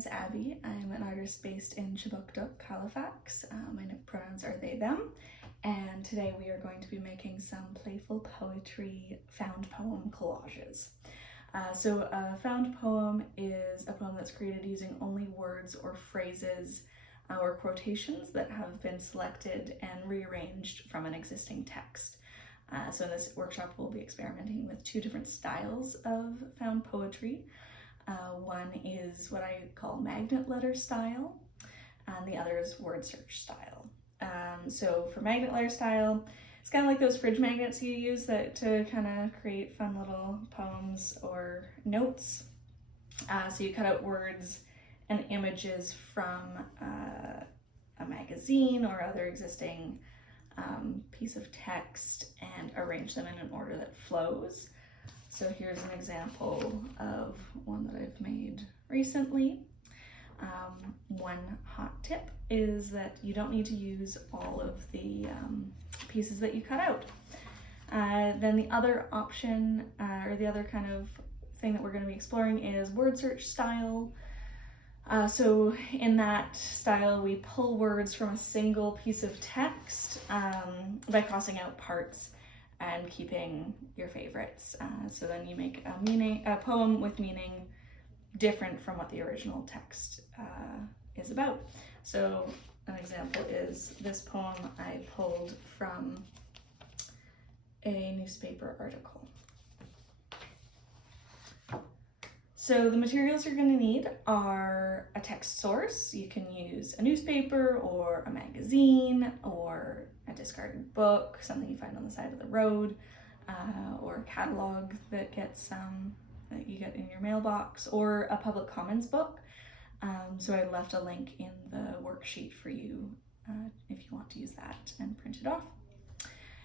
name's Abby. I'm an artist based in Chibuktuk, Halifax. My pronouns are they, them. And today we are going to be making some playful poetry found poem collages. So a found poem is a poem that's created using only words or phrases or quotations that have been selected and rearranged from an existing text. So in this workshop we'll be experimenting with two different styles of found poetry. One is what I call magnet letter style, and the other is word search style. So for magnet letter style, it's kind of like those fridge magnets you use to kind of create fun little poems or notes. So you cut out words and images from a magazine or other existing piece of text and arrange them in an order that flows. So here's an example of one that I've made recently. One hot tip is that you don't need to use all of the pieces that you cut out. Then the other option, or the other kind of thing that we're going to be exploring is word search style. So in that style, we pull words from a single piece of text by crossing out parts and keeping your favorites. So then you make a poem with meaning different from what the original text is about. So an example is this poem I pulled from a newspaper article. So the materials you're going to need are a text source. You can use a newspaper or a magazine or a discarded book, something you find on the side of the road, or a catalog that that you get in your mailbox, or a public commons book. So I left a link in the worksheet for you if you want to use that and print it off.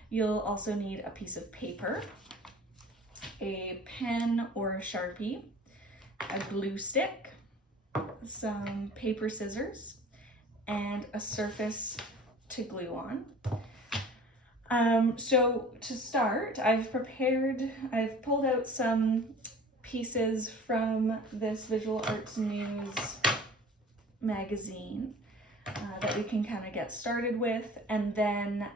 You'll also need a piece of paper, a pen or a Sharpie, a glue stick, some paper scissors, and a surface to glue on. So to start, I've pulled out some pieces from this Visual Arts News magazine that we can kind of get started with, and then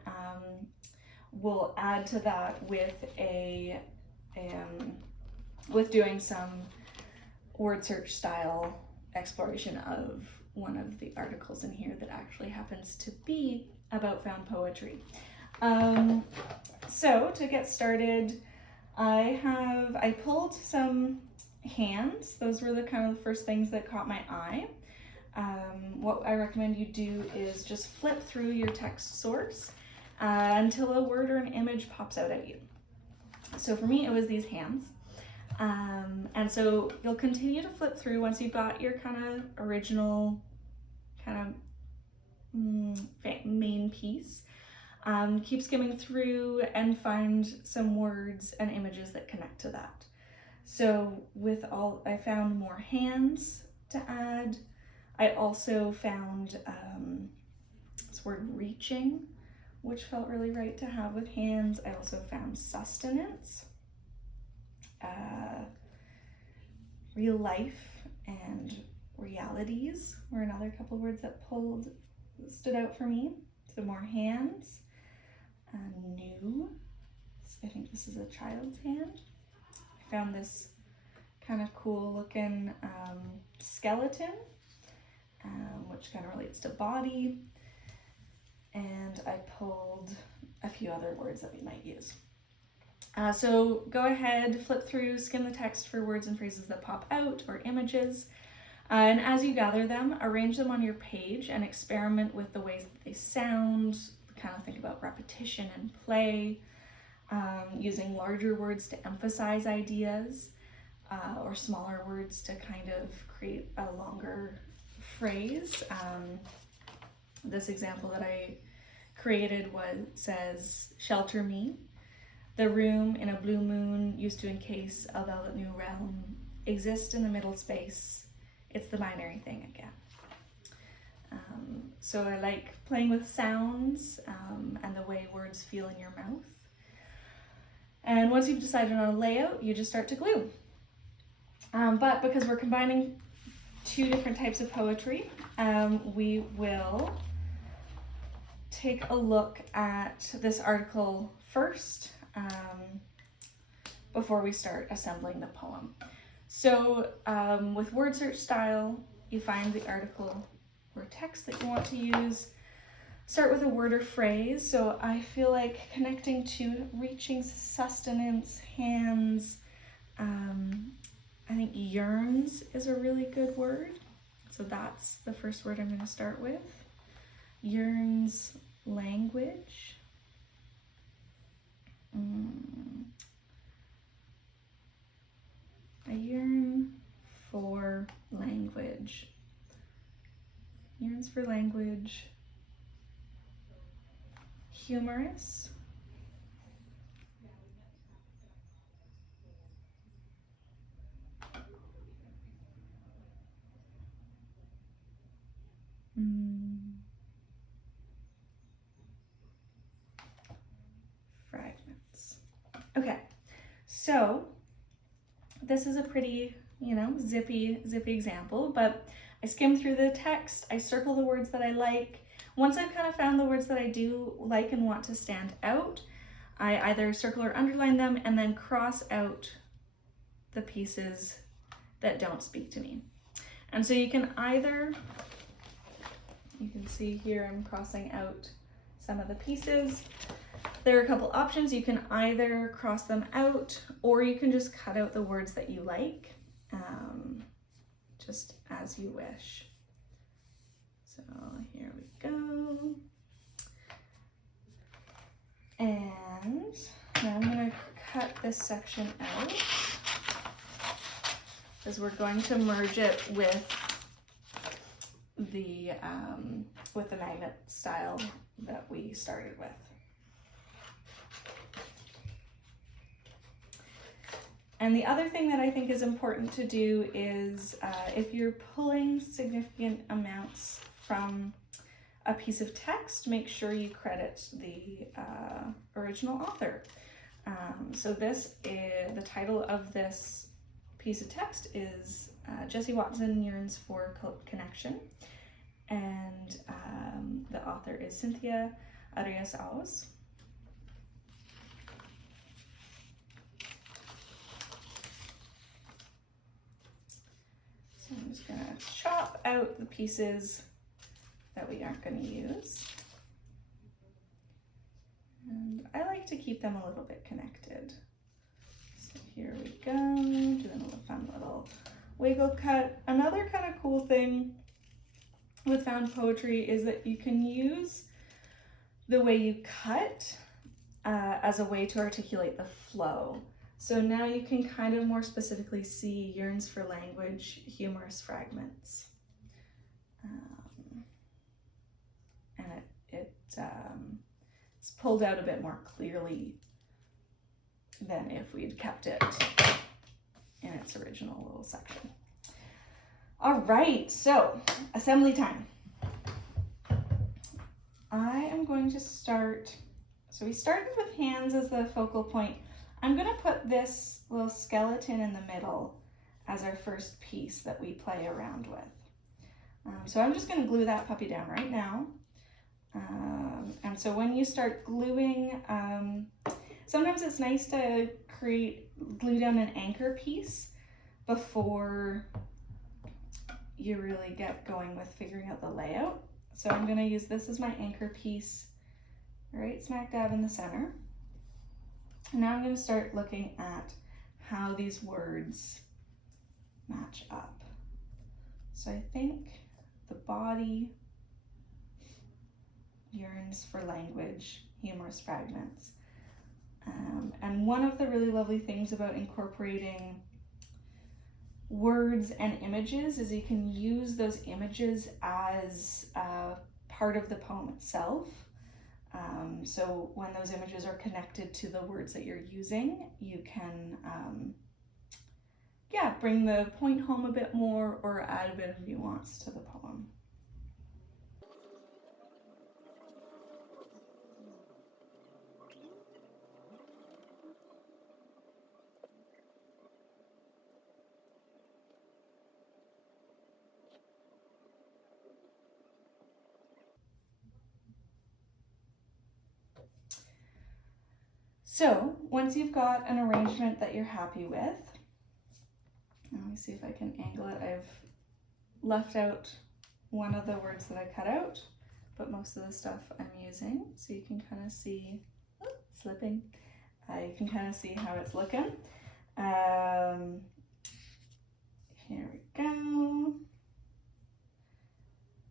we'll add to that with with doing some word search style exploration of one of the articles in here that actually happens to be about found poetry. So to get started, I pulled some hands. Those were the kind of the first things that caught my eye. What I recommend you do is just flip through your text source until a word or an image pops out at you. So for me, it was these hands. And so you'll continue to flip through once you've got your kind of original kind of main piece. Keep skimming through and find some words and images that connect to that. So I found more hands to add. I also found this word reaching, which felt really right to have with hands. I also found sustenance, real life, and realities were another couple words that stood out for me. So more hands. New. I think this is a child's hand. I found this kind of cool looking skeleton, which kind of relates to body. And I pulled a few other words that we might use. So go ahead, flip through, skim the text for words and phrases that pop out or images. And as you gather them, arrange them on your page and experiment with the ways that they sound. Kind of think about repetition and play, using larger words to emphasize ideas, or smaller words to kind of create a longer phrase. This example that I created says, "Shelter me. The room in a blue moon used to encase a velvet new realm, exist in the middle space. It's the binary thing again." So I like playing with sounds and the way words feel in your mouth. And once you've decided on a layout, you just start to glue. But because we're combining two different types of poetry. We will take a look at this article first before we start assembling the poem. So with word search style, you find the article or text that you want to use. Start with a word or phrase. So I feel like connecting to reaching sustenance, hands. I think yearns is a really good word. So that's the first word I'm going to start with. Yearns, language. I yearn for language. Yearns for language. Humorous. Fragments. Okay, so this is a pretty, zippy example, but I skim through the text, I circle the words that I like. Once I've kind of found the words that I do like and want to stand out, I either circle or underline them and then cross out the pieces that don't speak to me. And so you can see here I'm crossing out some of the pieces. There are a couple options. You can either cross them out or you can just cut out the words that you like, just as you wish. So here we go. And now I'm going to cut this section out because we're going to merge it with the magnet style that we started with. And the other thing that I think is important to do is if you're pulling significant amounts from a piece of text, make sure you credit the original author. So the title of this piece of text is Jesse Watson Yearns for Connection, and the author is Cynthia Odessa. So I'm just going to chop out the pieces that we aren't going to use. And I like to keep them a little bit connected. So here we go, doing a fun little wiggle cut. Another kind of cool thing with found poetry is that you can use the way you cut as a way to articulate the flow. So now you can kind of more specifically see yearns for language, humorous fragments. And it's pulled out a bit more clearly than if we'd kept it in its original little section. All right, so assembly time. I am going to start, so we started with hands as the focal point. I'm going to put this little skeleton in the middle as our first piece that we play around with. So I'm just going to glue that puppy down right now. And so when you start gluing, sometimes it's nice to glue down an anchor piece before you really get going with figuring out the layout. So I'm going to use this as my anchor piece right smack dab in the center. And now I'm going to start looking at how these words match up. So I think the body yearns for language, humorous fragments. And one of the really lovely things about incorporating words and images is you can use those images as part of the poem itself. So when those images are connected to the words that you're using, you can bring the point home a bit more or add a bit of nuance to the poem. So once you've got an arrangement that you're happy with, let me see if I can angle it. I've left out one of the words that I cut out, but most of the stuff I'm using, so you can kind of see, slipping, you can kind of see how it's looking. Here we go.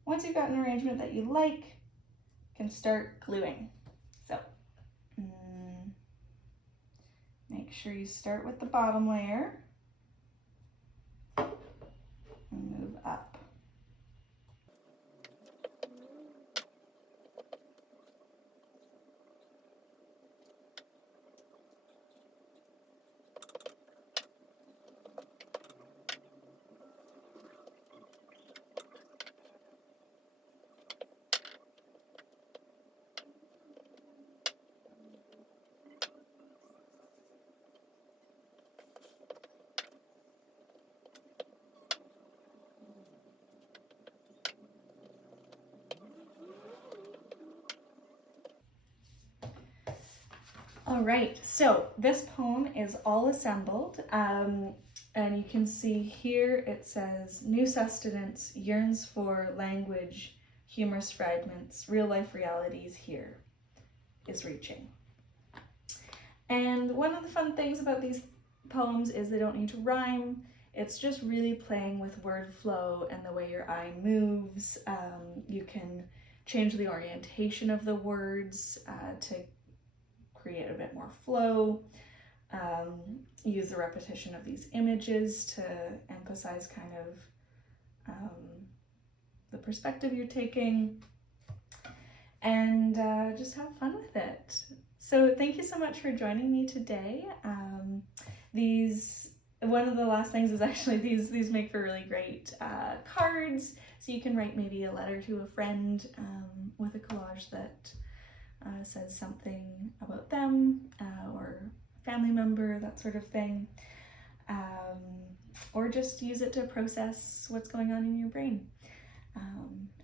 Once you've got an arrangement that you like, you can start gluing. So make sure you start with the bottom layer and move up. All right, so this poem is all assembled, and you can see here it says, new sustenance yearns for language, humorous fragments, real life realities here is reaching. And one of the fun things about these poems is they don't need to rhyme. It's just really playing with word flow and the way your eye moves. You can change the orientation of the words to create a bit more flow. Use the repetition of these images to emphasize kind of the perspective you're taking, and just have fun with it. So thank you so much for joining me today. One of the last things is actually these make for really great cards, so you can write maybe a letter to a friend with a collage that says something about them or a family member, that sort of thing. Or just use it to process what's going on in your brain.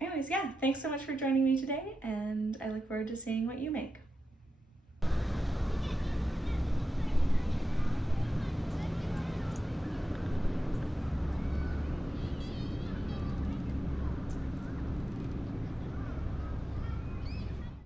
Anyways, yeah, thanks so much for joining me today, and I look forward to seeing what you make.